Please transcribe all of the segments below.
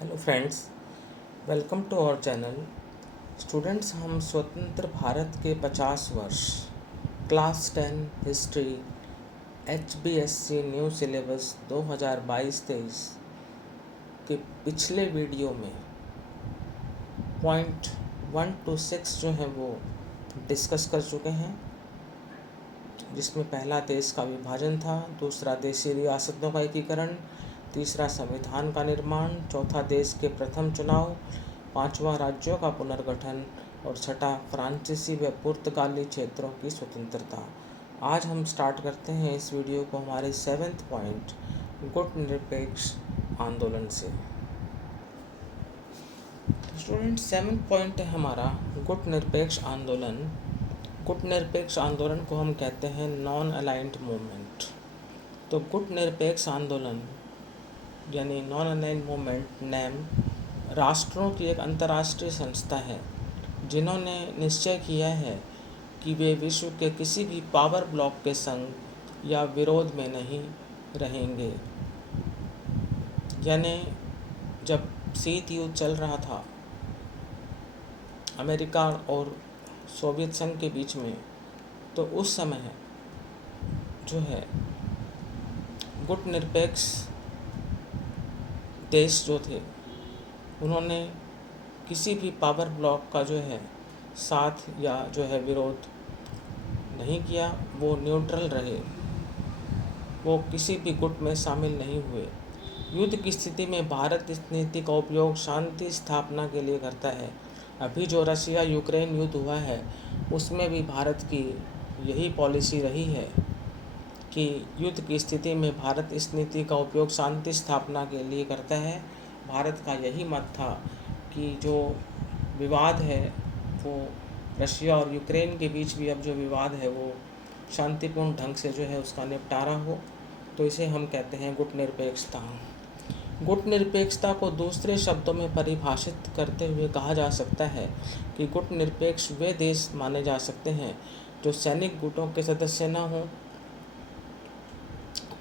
Hello friends, welcome to our channel. Students, हम स्वतंत्र भारत के 50 वर्ष class 10 history HBSC new syllabus 2022-23 के पिछले वीडियो में पॉइंट 1 to 6 जो है वो डिस्कस कर चुके हैं, जिसमें पहला देश का विभाजन था, दूसरा देशी रियासतों का एकीकरण, तीसरा संविधान का निर्माण, चौथा देश के प्रथम चुनाव, पांचवा राज्यों का पुनर्गठन और छठा फ्रांसीसी व पुर्तगाली क्षेत्रों की स्वतंत्रता। आज हम स्टार्ट करते हैं इस वीडियो को हमारे 7th पॉइंट गुटनिरपेक्ष आंदोलन से। स्टूडेंट, 7th पॉइंट है हमारा गुटनिरपेक्ष आंदोलन। गुटनिरपेक्ष आंदोलन को हम कहते हैं नॉन अलाइंड मूवमेंट। तो गुटनिरपेक्ष आंदोलन यानी नॉन अलाइंड मूवमेंट नैम राष्ट्रों की एक अंतर्राष्ट्रीय संस्था है जिन्होंने निश्चय किया है कि वे विश्व के किसी भी पावर ब्लॉक के संग या विरोध में नहीं रहेंगे। यानी जब शीत युद्ध चल रहा था अमेरिका और सोवियत संघ के बीच में, तो उस समय जो है गुटनिरपेक्ष देश जो थे उन्होंने किसी भी पावर ब्लॉक का जो है साथ या जो है विरोध नहीं किया। वो न्यूट्रल रहे, वो किसी भी गुट में शामिल नहीं हुए। युद्ध की स्थिति में भारत इस नीति का उपयोग शांति स्थापना के लिए करता है। अभी जो रशिया यूक्रेन युद्ध हुआ है उसमें भी भारत की यही पॉलिसी रही है कि युद्ध की स्थिति में भारत इस नीति का उपयोग शांति स्थापना के लिए करता है। भारत का यही मत था कि जो विवाद है वो रशिया और यूक्रेन के बीच भी अब जो विवाद है वो शांतिपूर्ण ढंग से जो है उसका निपटारा हो। तो इसे हम कहते हैं गुटनिरपेक्षता। गुटनिरपेक्षता को दूसरे शब्दों में परिभाषित करते हुए कहा जा सकता है कि गुटनिरपेक्ष वे देश माने जा सकते हैं जो सैनिक गुटों के सदस्य न हों,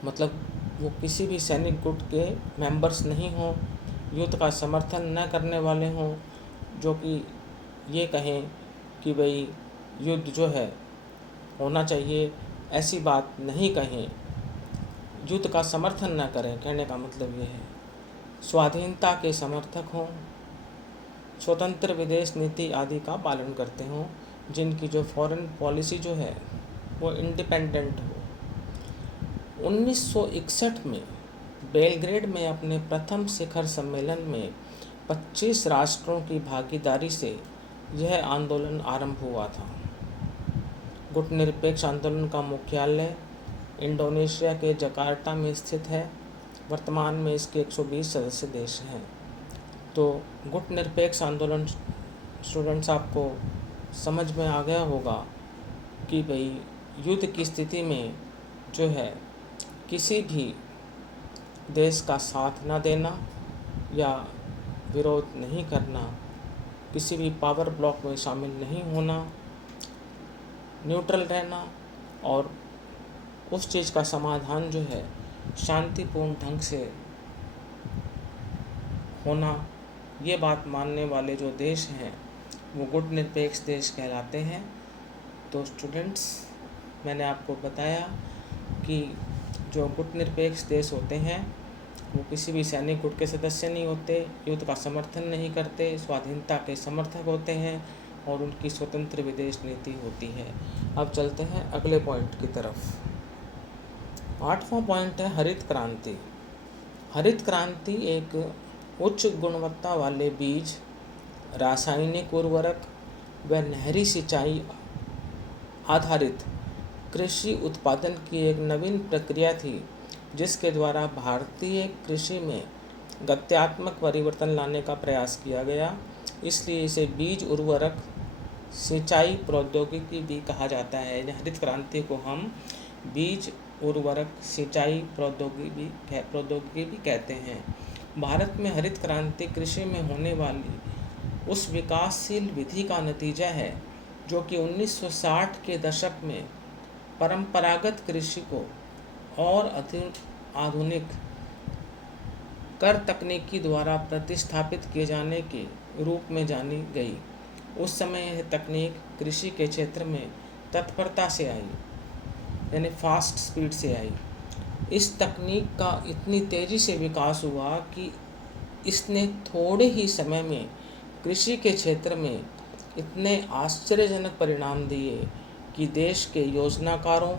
मतलब वो किसी भी सैनिक गुट के मेंबर्स नहीं हों, युद्ध का समर्थन न करने वाले हों, जो कि ये कहें कि भाई युद्ध जो है होना चाहिए, ऐसी बात नहीं कहें, युद्ध का समर्थन न करें। कहने का मतलब ये है स्वाधीनता के समर्थक हों, स्वतंत्र विदेश नीति आदि का पालन करते हों, जिनकी जो फॉरेन पॉलिसी जो है वो इंडिपेंडेंट हो। 1961 में बेलग्रेड में अपने प्रथम शिखर सम्मेलन में 25 राष्ट्रों की भागीदारी से यह आंदोलन आरंभ हुआ था। गुटनिरपेक्ष आंदोलन का मुख्यालय इंडोनेशिया के जकार्ता में स्थित है। वर्तमान में इसके 120 सदस्य देश हैं। तो गुटनिरपेक्ष आंदोलन स्टूडेंट्स आपको समझ में आ गया होगा कि भाई युद्ध की स्थिति में जो है किसी भी देश का साथ न देना या विरोध नहीं करना, किसी भी पावर ब्लॉक में शामिल नहीं होना, न्यूट्रल रहना और उस चीज़ का समाधान जो है शांतिपूर्ण ढंग से होना, ये बात मानने वाले जो देश हैं वो गुटनिरपेक्ष देश कहलाते हैं। तो स्टूडेंट्स, मैंने आपको बताया कि जो गुटनिरपेक्ष देश होते हैं वो किसी भी सैनिक गुट के सदस्य नहीं होते, युद्ध का समर्थन नहीं करते, स्वाधीनता के समर्थक होते हैं और उनकी स्वतंत्र विदेश नीति होती है। अब चलते हैं अगले पॉइंट की तरफ। 8वां पॉइंट है हरित क्रांति। हरित क्रांति एक उच्च गुणवत्ता वाले बीज, रासायनिक उर्वरक व नहरी सिंचाई आधारित कृषि उत्पादन की एक नवीन प्रक्रिया थी जिसके द्वारा भारतीय कृषि में गत्यात्मक परिवर्तन लाने का प्रयास किया गया। इसलिए इसे बीज उर्वरक सिंचाई प्रौद्योगिकी भी कहा जाता है। हरित क्रांति को हम बीज उर्वरक सिंचाई प्रौद्योगिकी भी कहते हैं। भारत में हरित क्रांति कृषि में होने वाली उस विकासशील विधि का नतीजा है जो कि 1960 के दशक में परंपरागत कृषि को और अधिक आधुनिक कर तकनीकी द्वारा प्रतिस्थापित किए जाने के रूप में जानी गई। उस समय यह तकनीक कृषि के क्षेत्र में तत्परता से आई, यानी फास्ट स्पीड से आई। इस तकनीक का इतनी तेज़ी से विकास हुआ कि इसने थोड़े ही समय में कृषि के क्षेत्र में इतने आश्चर्यजनक परिणाम दिए कि देश के योजनाकारों,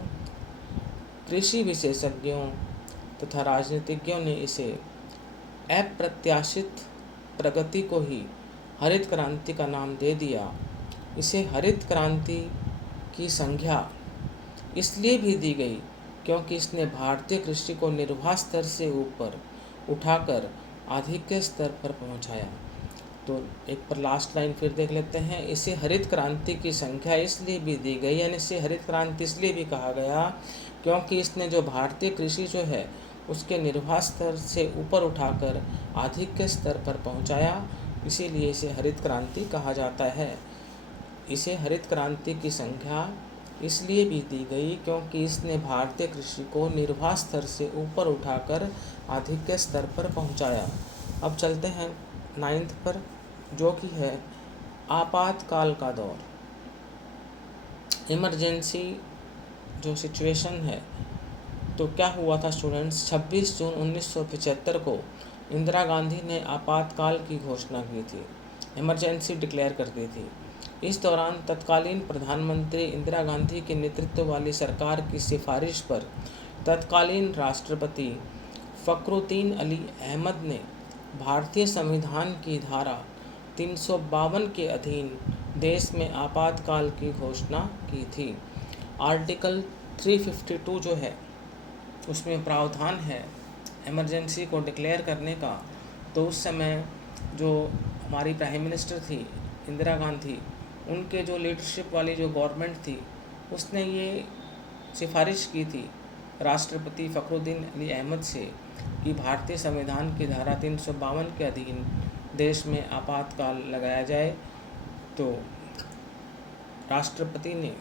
कृषि विशेषज्ञों तथा राजनीतिज्ञों ने इसे अप्रत्याशित प्रगति को ही हरित क्रांति का नाम दे दिया। इसे हरित क्रांति की संज्ञा इसलिए भी दी गई क्योंकि इसने भारतीय कृषि को निर्बाध स्तर से ऊपर उठाकर आधिक्य स्तर पर पहुंचाया। तो एक पर लास्ट लाइन फिर देख लेते हैं। इसे हरित क्रांति की संख्या इसलिए भी दी गई, यानी इसे हरित क्रांति इसलिए भी कहा गया क्योंकि इसने जो भारतीय कृषि जो है उसके निर्बाध स्तर से ऊपर उठाकर आधिक्य स्तर पर पहुंचाया, इसीलिए इसे हरित क्रांति कहा जाता है। इसे हरित क्रांति की संख्या इसलिए भी दी गई क्योंकि इसने भारतीय कृषि को निर्बाध स्तर से ऊपर उठाकर आधिक्य स्तर पर पहुंचाया। अब चलते हैं 9th पर, जो कि है आपातकाल का दौर। इमरजेंसी जो सिचुएशन है, तो क्या हुआ था स्टूडेंट्स, 26 जून 1975 को इंदिरा गांधी ने आपातकाल की घोषणा की थी, इमरजेंसी डिक्लेयर कर दी थी। इस दौरान तत्कालीन प्रधानमंत्री इंदिरा गांधी के नेतृत्व वाली सरकार की सिफारिश पर तत्कालीन राष्ट्रपति फ़खरुद्दीन अली अहमद ने भारतीय संविधान की धारा 352 के अधीन देश में आपातकाल की घोषणा की थी। आर्टिकल 352 जो है उसमें प्रावधान है इमरजेंसी को डिक्लेयर करने का। तो उस समय जो हमारी प्राइम मिनिस्टर थी इंदिरा गांधी, उनके जो लीडरशिप वाली जो गवर्नमेंट थी, उसने ये सिफारिश की थी राष्ट्रपति फ़खरुद्दीन अली अहमद से कि भारतीय संविधान की धारा 352 के अधीन देश में आपातकाल लगाया जाए। तो राष्ट्रपति ने,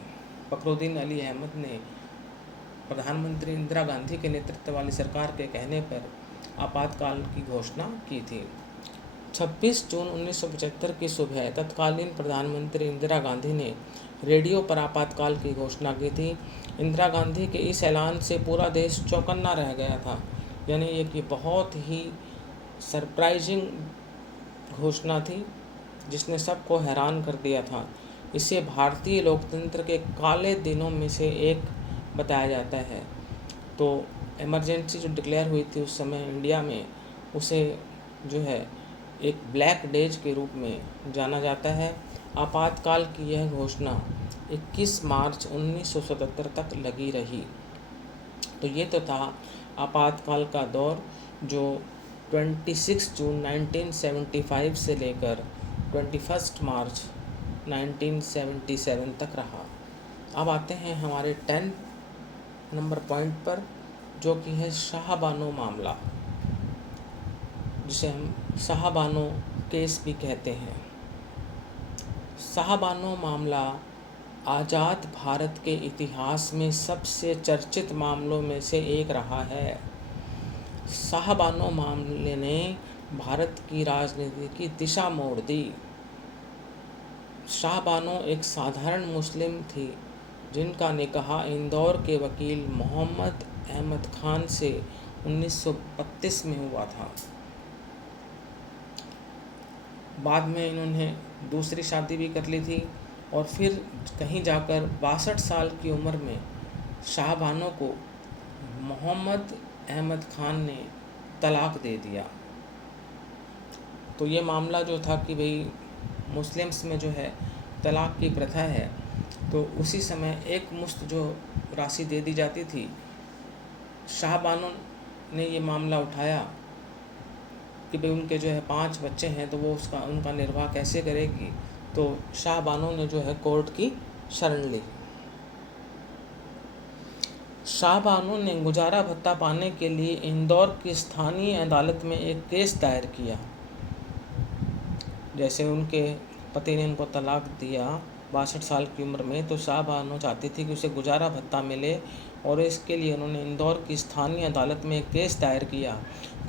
फ़खरुद्दीन अली अहमद ने प्रधानमंत्री इंदिरा गांधी के नेतृत्व वाली सरकार के कहने पर आपातकाल की घोषणा की थी। 26 जून 1975 की सुबह तत्कालीन प्रधानमंत्री इंदिरा गांधी ने रेडियो पर आपातकाल की घोषणा की थी। इंदिरा गांधी के इस ऐलान से पूरा देश चौकन्ना रह गया था, यानी ये कि बहुत ही सरप्राइजिंग घोषणा थी जिसने सबको हैरान कर दिया था। इसे भारतीय लोकतंत्र के काले दिनों में से एक बताया जाता है। तो इमरजेंसी जो डिक्लेयर हुई थी उस समय इंडिया में, उसे जो है एक ब्लैक डेज के रूप में जाना जाता है। आपातकाल की यह घोषणा 21 मार्च 1977 तक लगी रही। तो ये तो था आपातकाल का दौर जो 26 जून 1975 से लेकर 21 मार्च 1977 तक रहा। अब आते हैं हमारे 10 नंबर पॉइंट पर, जो कि है शाहबानो मामला, जिसे हम शाहबानो केस भी कहते हैं। शाहबानो मामला आज़ाद भारत के इतिहास में सबसे चर्चित मामलों में से एक रहा है। शाहबानो मामले ने भारत की राजनीति की दिशा मोड़ दी। शाहबानो एक साधारण मुस्लिम थी जिनका निकाह इंदौर के वकील मोहम्मद अहमद खान से 1932 में हुआ था। बाद में इन्होंने दूसरी शादी भी कर ली थी और फिर कहीं जाकर 62 साल की उम्र में शाहबानो को मोहम्मद अहमद खान ने तलाक दे दिया। तो ये मामला जो था कि भाई मुस्लिम्स में जो है तलाक की प्रथा है, तो उसी समय एक मुश्त जो राशि दे दी जाती थी। शाहबानो ने ये मामला उठाया कि भाई उनके जो है 5 बच्चे हैं, तो वो उनका निर्वाह कैसे करेगी। तो शाहबानो ने जो है कोर्ट की शरण ली। शाहबानो ने गुजारा भत्ता पाने के लिए इंदौर की स्थानीय अदालत में एक केस दायर किया। जैसे उनके पति ने उनको तलाक दिया 62 साल की उम्र में, तो शाहबानो चाहती थी कि उसे गुजारा भत्ता मिले, और इसके लिए उन्होंने इंदौर की स्थानीय अदालत में एक केस दायर किया।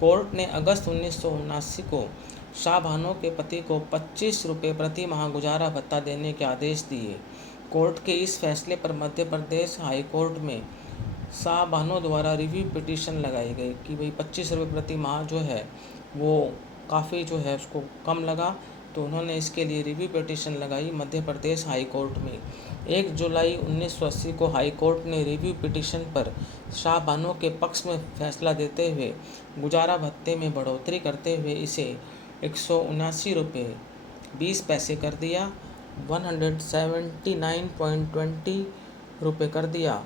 कोर्ट ने अगस्त 1979 को शाहबानो के पति को 25 रुपये प्रति माह गुजारा भत्ता देने के आदेश दिए। कोर्ट के इस फैसले पर मध्य प्रदेश हाई कोर्ट में शाहबानो द्वारा रिव्यू पिटीशन लगाई गई कि भाई 25 रुपये प्रति माह जो है वो काफ़ी जो है उसको कम लगा, तो उन्होंने इसके लिए रिव्यू पिटीशन लगाई मध्य प्रदेश हाई कोर्ट में। 1 जुलाई 1980 को हाई कोर्ट ने रिव्यू पिटीशन पर शाहबानो के पक्ष में फैसला देते हुए गुजारा भत्ते में बढ़ोतरी करते हुए इसे 179 रुपये 20 पैसे कर दिया, 179.20 रुपये कर दिया।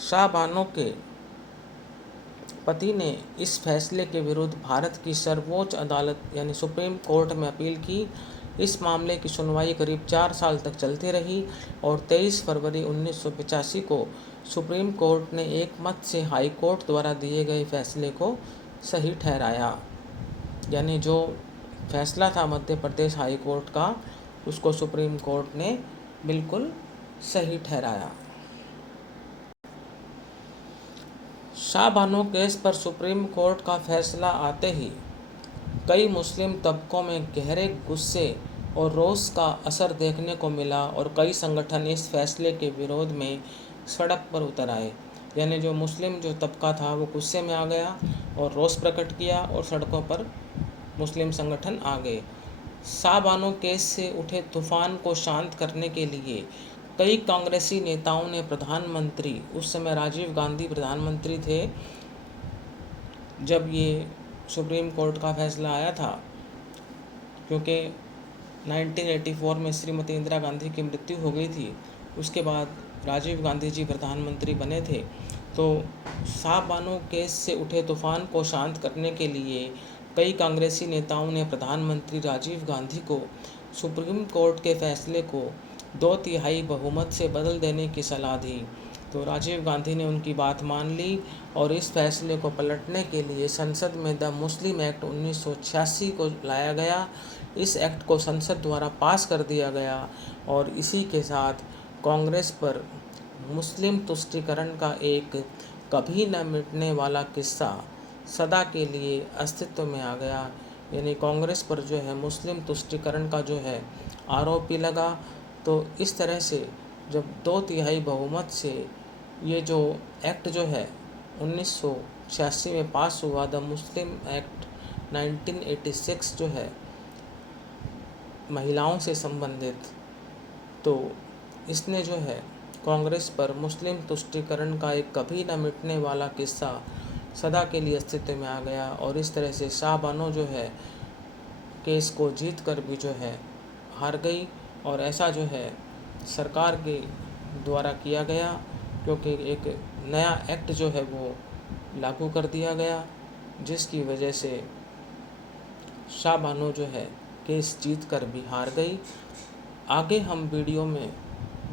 शाहबानो के पति ने इस फैसले के विरुद्ध भारत की सर्वोच्च अदालत यानी सुप्रीम कोर्ट में अपील की। इस मामले की सुनवाई करीब 4 साल तक चलती रही और 23 फरवरी 1985 को सुप्रीम कोर्ट ने एक मत से हाई कोर्ट द्वारा दिए गए फैसले को सही ठहराया। यानी जो फैसला था मध्य प्रदेश हाई कोर्ट का, उसको सुप्रीम कोर्ट ने बिल्कुल सही ठहराया। शाहबानो केस पर सुप्रीम कोर्ट का फैसला आते ही कई मुस्लिम तबकों में गहरे गुस्से और रोष का असर देखने को मिला और कई संगठन इस फैसले के विरोध में सड़क पर उतर आए। यानी जो मुस्लिम जो तबका था वो गुस्से में आ गया और रोष प्रकट किया और सड़कों पर मुस्लिम संगठन आ गए। शाहबानो केस से उठे तूफान को शांत करने के लिए कई कांग्रेसी नेताओं ने प्रधानमंत्री, उस समय राजीव गांधी प्रधानमंत्री थे जब ये सुप्रीम कोर्ट का फैसला आया था, क्योंकि 1984 में श्रीमती इंदिरा गांधी की मृत्यु हो गई थी, उसके बाद राजीव गांधी जी प्रधानमंत्री बने थे। तो शाहबानो केस से उठे तूफान को शांत करने के लिए कई कांग्रेसी नेताओं ने प्रधानमंत्री राजीव गांधी को सुप्रीम कोर्ट के फैसले को 2/3 बहुमत से बदल देने की सलाह दी। तो राजीव गांधी ने उनकी बात मान ली और इस फैसले को पलटने के लिए संसद में द मुस्लिम एक्ट 1986 को लाया गया। इस एक्ट को संसद द्वारा पास कर दिया गया और इसी के साथ कांग्रेस पर मुस्लिम तुष्टीकरण का एक कभी न मिटने वाला किस्सा सदा के लिए अस्तित्व में आ गया। यानी कांग्रेस पर जो है मुस्लिम तुष्टीकरण का जो है आरोप भी लगा। तो इस तरह से जब 2/3 बहुमत से ये जो एक्ट जो है 1986 में पास हुआ, द मुस्लिम एक्ट 1986 जो है महिलाओं से संबंधित, तो इसने जो है कांग्रेस पर मुस्लिम तुष्टीकरण का एक कभी न मिटने वाला किस्सा सदा के लिए अस्तित्व में आ गया और इस तरह से शाहबानो जो है केस को जीत कर भी जो है हार गई। और ऐसा जो है सरकार के द्वारा किया गया, क्योंकि एक नया एक्ट जो है वो लागू कर दिया गया, जिसकी वजह से शाहबानो जो है केस जीत कर भी हार गई। आगे हम वीडियो में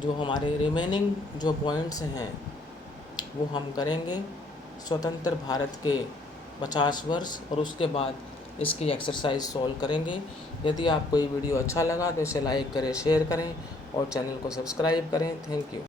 जो हमारे रिमेनिंग जो पॉइंट्स हैं वो हम करेंगे, स्वतंत्र भारत के 50 वर्ष और उसके बाद इसकी एक्सरसाइज सॉल्व करेंगे। यदि आपको ये वीडियो अच्छा लगा तो इसे लाइक करें, शेयर करें और चैनल को सब्सक्राइब करें। Thank you.